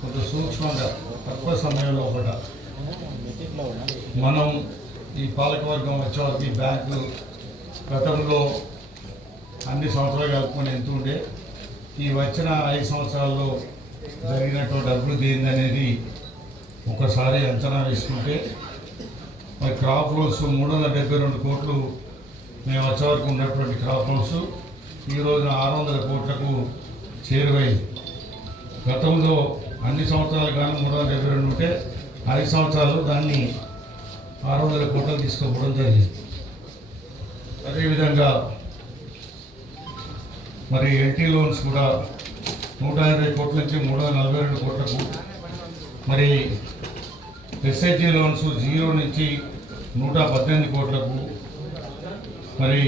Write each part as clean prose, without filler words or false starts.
కొంత సూక్ష్మంగా తక్కువ సమయంలో ఒకట మనం ఈ పాలకవర్గం వచ్చేవారికి బ్యాంకు గతంలో అన్ని సంవత్సరాలు కలుపుకొని ఎంత ఉండే ఈ వచ్చిన 5 సంవత్సరాల్లో జరిగినటువంటి అభివృద్ధి ఏందనేది ఒకసారి అంచనా వేసుకుంటే మరి క్రాప్ లోన్స్ 372 కోట్లు మేము వచ్చే వరకు ఉన్నటువంటి క్రాప్ లోన్స్ ఈ రోజున 600 కోట్లకు చేరువైంది. గతంలో అన్ని సంవత్సరాలు కానీ 372 ఉంటే 5 సంవత్సరాలు దాన్ని 600 కోట్లు తీసుకోవడం జరిగింది. అదేవిధంగా మరి ఎల్టీ లోన్స్ కూడా 120 కోట్ల నుంచి 342 కోట్లకు, మరి ఎస్హెచ్జి లోన్స్ 0 నుంచి 118 కోట్లకు, మరి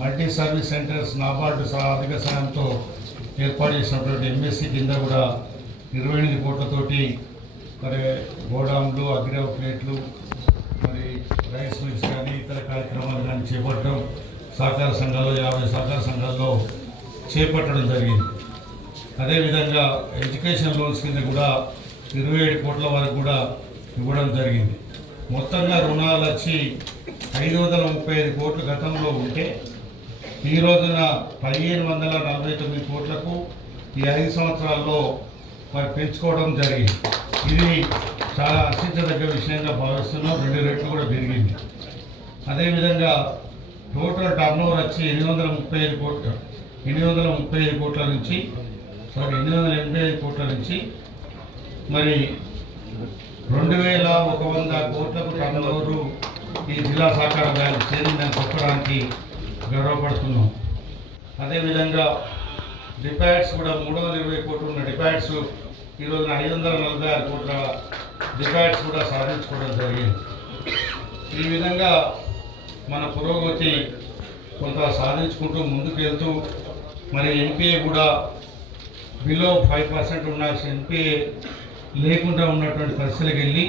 మల్టీ సర్వీస్ సెంటర్స్ నాబార్డు ఆర్థిక సాయంతో ఏర్పాటు చేసినటువంటి ఎంఎస్సి కింద కూడా 28 కోట్లతోటి మరి గోడాంలు, అగ్రి అవుట్లెట్లు, మరి రైస్ మిల్స్ కానీ ఇతర కార్యక్రమాలు కానీ చేపట్టడం సహకార సంఘాల్లో 50 సహకార సంఘాల్లో చేపట్టడం జరిగింది. అదేవిధంగా ఎడ్యుకేషన్ లోన్స్ కింద కూడా 27 కోట్ల వరకు కూడా ఇవ్వడం జరిగింది. మొత్తంగా రుణాలు వచ్చి 535 కోట్లు గతంలో ఉంటే ఈ రోజున 1549 కోట్లకు ఈ 5 సంవత్సరాల్లో మరి పెంచుకోవడం జరిగింది. ఇది చాలా హర్షించదగ్గ విషయంగా భావిస్తున్నాం. 2 రెట్లు కూడా పెరిగింది. అదేవిధంగా టోటల్ టర్న్ ఓవర్ వచ్చి 835 కోట్ల నుంచి 885 కోట్ల నుంచి మరి 2100 కోట్లకు టర్న్ ఓవర్ ఈ జిల్లా సహకార బ్యాంకు చేరిందని చెప్పడానికి గర్వపడుతున్నాం. అదేవిధంగా డిపాజిట్స్ కూడా 320 కోట్లు ఉన్న డిపాజిట్స్ ఈరోజు 546 కోట్ల డిపాజిట్స్ కూడా సాధించుకోవడం జరిగింది. ఈ విధంగా మన పురోగతి కొంత సాధించుకుంటూ ముందుకు వెళ్తూ మరి ఎన్పిఏ కూడా బిలో 5% ఉండాల్సిన ఎన్పిఏ లేకుండా ఉన్నటువంటి పరిస్థితులకు వెళ్ళి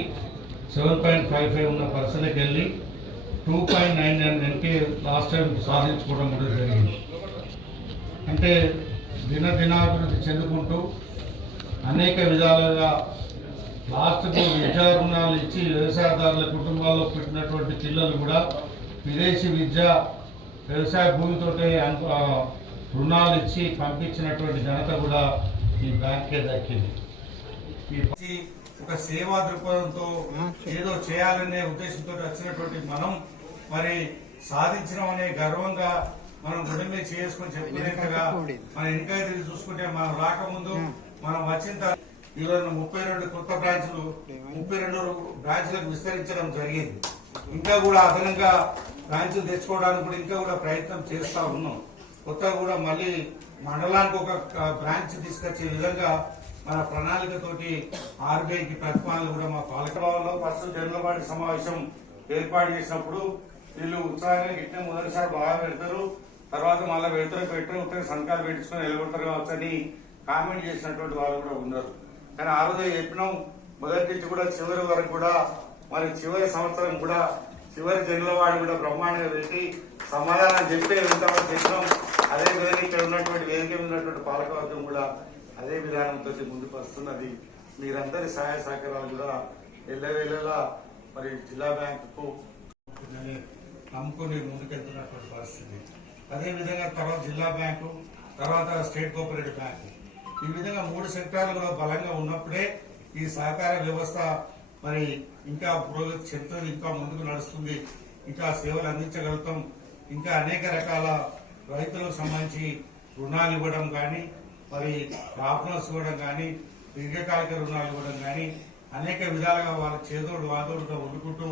7.55 ఉన్న పరిస్థితులకు వెళ్ళి 2.99 ఎన్పిఏ లాస్ట్ టైం సాధించుకోవడం కూడా జరిగింది. అంటే దినాభివృద్ధి చెందుకుంటూ అనేక విధాలుగా లాస్ట్కు విద్యా రుణాలు ఇచ్చి వ్యవసాయదారుల కుటుంబాల్లో పుట్టినటువంటి పిల్లలు కూడా విదేశీ విద్య వ్యవసాయ భూమితోటే రుణాలు ఇచ్చి పంపించినటువంటి ఘనత కూడా ఈ బ్యాంకే దక్కింది. ఒక సేవా దృక్పథంతో ఏదో చేయాలనే ఉద్దేశంతో వచ్చినటువంటి మనం మరి సాధించడం అనే గర్వంగా మనం గుడి మీద చేసుకుని చెప్పుకునేట్టుగా మన ఎన్నికైతే చూసుకుంటే మనం రాకముందు మనం వచ్చిన ఈరోజు 32 కొత్త బ్రాంచ్లు 32 బ్రాంచ్లకు విస్తరించడం జరిగింది. ఇంకా కూడా అదనంగా బ్రాంచ్లు తెచ్చుకోవడానికి కూడా ఇంకా కూడా ప్రయత్నం చేస్తూ ఉన్నాం. కొత్తగా కూడా మళ్ళీ మండలానికి ఒక బ్రాంచ్ తీసుకొచ్చే విధంగా మన ప్రణాళికతోటి ఆర్బీఐకి ప్రతిపాదనలు కూడా మా పాలక భవన్లో ఫస్ట్ జనరల్ బాడీ సమావేశం ఏర్పాటు చేసినప్పుడు వీళ్ళు ఉత్సాహంగా గిట్టే మొదటిసారి బాగా పెడతారు, తర్వాత మళ్ళీ పెట్టరు సంతకాలు పెట్టించుకొని నిలబడతారు కావచ్చు అని కామెంట్ చేసినటువంటి వాళ్ళు కూడా ఉన్నారు. కానీ ఆ రోజు చెప్పినాం, మొదటి నుంచి కూడా చివరి వరకు కూడా మరి చివరి సంవత్సరం కూడా చివరి జనరల్ వాడు కూడా బ్రహ్మాండంగా పెట్టి సమాధానం చెప్పే వెళ్తామని చెప్పినాం. అదేవిధంగా ఇక్కడ ఉన్నటువంటి వేదిక ఉన్నటువంటి పాలకవర్గం కూడా అదే విధానంతో ముందుకు వస్తున్నది. మీరందరి సహాయ సహకారాలు కూడా ఎల్లవేళలా మరి జిల్లా బ్యాంకుకు నమ్ముకుని ముందుకెళ్తున్నటువంటి పరిస్థితి. అదేవిధంగా తర్వాత జిల్లా బ్యాంకు, తర్వాత స్టేట్ కోఆపరేటివ్ బ్యాంకు, ఈ విధంగా 3 సెక్టార్లు కూడా బలంగా ఉన్నప్పుడే ఈ సహకార వ్యవస్థ మరి ఇంకా పురోగతి చెందుతుంది, ఇంకా ముందుకు నడుస్తుంది, ఇంకా సేవలు అందించగలుగుతాం. ఇంకా అనేక రకాల రైతులకు సంబంధించి రుణాలు ఇవ్వడం కానీ, మరి క్రాప్ లోన్స్ ఇవ్వడం కానీ, దీర్ఘకాలిక రుణాలు ఇవ్వడం కానీ అనేక విధాలుగా వాళ్ళ చేదోడు వాదోడుగా వండుకుంటూ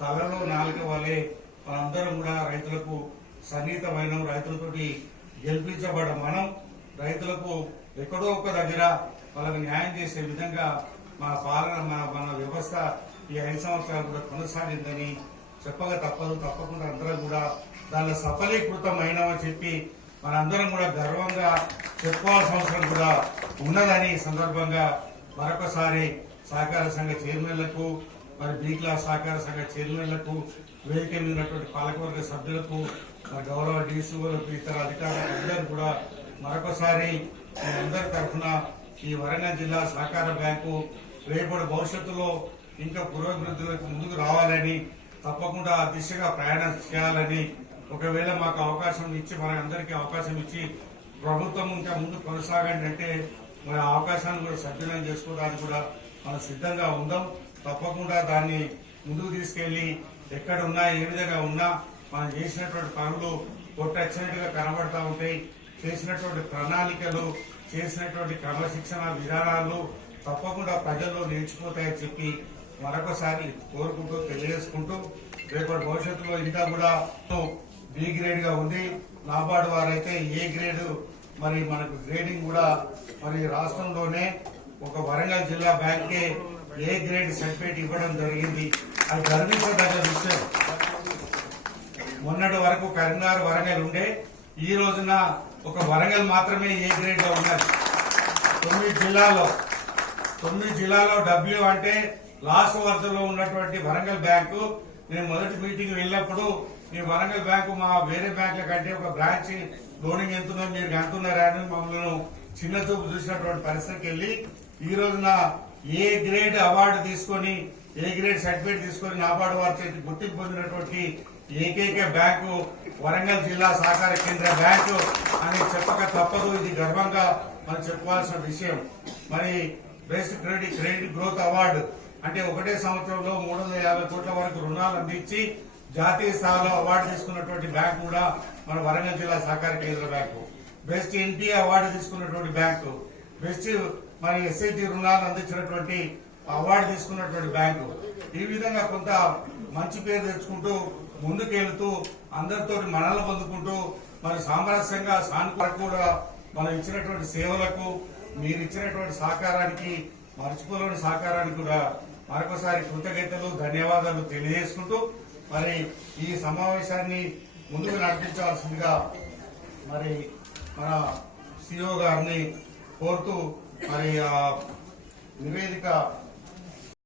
తలలో నాలుక వాళ్ళే మనందరం కూడా రైతులకు సన్నిహితమైన రైతులతోటి గెలిపించబడ్డ మనం రైతులకు ఎక్కడో ఒక దగ్గర వాళ్ళకి న్యాయం చేసే విధంగా మన పాలన మన వ్యవస్థ ఈ 5 సంవత్సరాలు కూడా కొనసాగిందని చెప్పక తప్పదు. తప్పకుండా అందరం కూడా దానిలో సఫలీకృతమైనవని చెప్పి మనందరం కూడా గర్వంగా చెప్పుకోవాల్సిన అవసరం కూడా ఉన్నదని సందర్భంగా మరొకసారి సహకార సంఘ చైర్మన్లకు, మరి బి క్లాస్ సహకార సంఘ చైర్మన్లకు, వేదిక మీద ఉన్నటువంటి పాలకవర్గ సభ్యులకు, మరి గౌరవ డీసీఓలకు, ఇతర అధికారులకు అందరూ కూడా మరొకసారి అందరి తరఫున ఈ వరంగల్ జిల్లా సహకార బ్యాంకు రేపటి భవిష్యత్తులో ఇంకా పురోభివృద్ధిలోకి ముందుకు రావాలని, తప్పకుండా ఆ దిశగా ప్రయాణం చేయాలని, ఒకవేళ మాకు అవకాశం ఇచ్చి మన అందరికీ అవకాశం ఇచ్చి ప్రభుత్వం ఇంకా ముందు కొనసాగండి అంటే మన అవకాశాన్ని కూడా సద్వినియోగం చేసుకోవడానికి కూడా మనం సిద్ధంగా ఉందాం. తప్పకుండా దాన్ని ముందుకు తీసుకెళ్లి ఎక్కడ ఉన్నా ఏ విధంగా ఉన్నా మనం చేసినటువంటి పనులు కొట్టచ్చినట్టుగా కనబడతా ఉంటాయి. చేసినటువంటి ప్రణాళికలు, చేసినటువంటి క్రమశిక్షణ విధానాలు తప్పకుండా ప్రజల్లో నిలిచిపోతాయని చెప్పి మరొకసారి కోరుకుంటూ తెలియజేసుకుంటూ, రేపటి భవిష్యత్తులో ఇంకా కూడా బి గ్రేడ్ గా ఉంది. నాబార్డు వారైతే ఏ గ్రేడ్, మరి మనకు గ్రేడింగ్ కూడా మరి రాష్ట్రంలోనే ఒక వరంగల్ జిల్లా బ్యాంకే ఏ గ్రేడ్ సర్టిఫికేట్ ఇవ్వడం జరిగింది. అది గర్వించదగ్గ విషయం. మొన్నటి వరకు కరీంనగర్, వరంగల్ ఉండే, ఈ రోజున ఒక వరంగల్ మాత్రమే ఏ గ్రేడ్ లో ఉన్నది. 9 జిల్లాలో డబ్ల్యూ అంటే లాస్ట్ వరుసలో ఉన్నటువంటి వరంగల్ బ్యాంకు. నేను మొదటి మీటింగ్ వెళ్ళినప్పుడు ఈ వరంగల్ బ్యాంకు మా వేరే బ్యాంకుల కంటే ఒక బ్రాంచ్ లోనింగ్ ఎంతుందో మీరు అంటున్నారా అని మమ్మల్ని చిన్న చూపు చూసినటువంటి పరిస్థితికి వెళ్ళి ఈ రోజున ఏ గ్రేడ్ అవార్డు తీసుకొని, ఏ గ్రేడ్ సర్టిఫికేట్ తీసుకొని నాబార్డు వారి చేతి గుర్తింపు పొందినటువంటి ఏకైక బ్యాంకు వరంగల్ జిల్లా సహకార కేంద్ర బ్యాంకు అని చెప్పక తప్పదు. ఇది గర్వంగా మనం చెప్పుకోవాల్సిన విషయం. మరి బెస్ట్ క్రెడిట్ గ్రోత్ అవార్డు అంటే ఒకటే సంవత్సరంలో 350 కోట్ల వరకు రుణాలు అందించి జాతీయ స్థాయిలో అవార్డు తీసుకున్నటువంటి బ్యాంకు కూడా మన వరంగల్ జిల్లా సహకార కేంద్ర బ్యాంకు. బెస్ట్ ఎన్పిఏ అవార్డు తీసుకున్నటువంటి బ్యాంకు, బెస్ట్ మరి ఎస్ఐటి రుణాలు అందించినటువంటి అవార్డు తీసుకున్నటువంటి బ్యాంకు. ఈ విధంగా కొంత మంచి పేరు తెచ్చుకుంటూ ముందుకెళ్తూ అందరితో మనల్ని పొందుకుంటూ మరి సామరస్యంగా కూడా మనం ఇచ్చినటువంటి సేవలకు, మీరు ఇచ్చినటువంటి సహకారానికి, మర్చిపోలేని సహకారానికి కూడా మరొకసారి కృతజ్ఞతలు, ధన్యవాదాలు తెలియజేసుకుంటూ మరి ఈ సమావేశాన్ని ముందుకు నడిపించాల్సిందిగా మరి మన సిఇఓ గారిని కోరుతూ మరి నివేదిక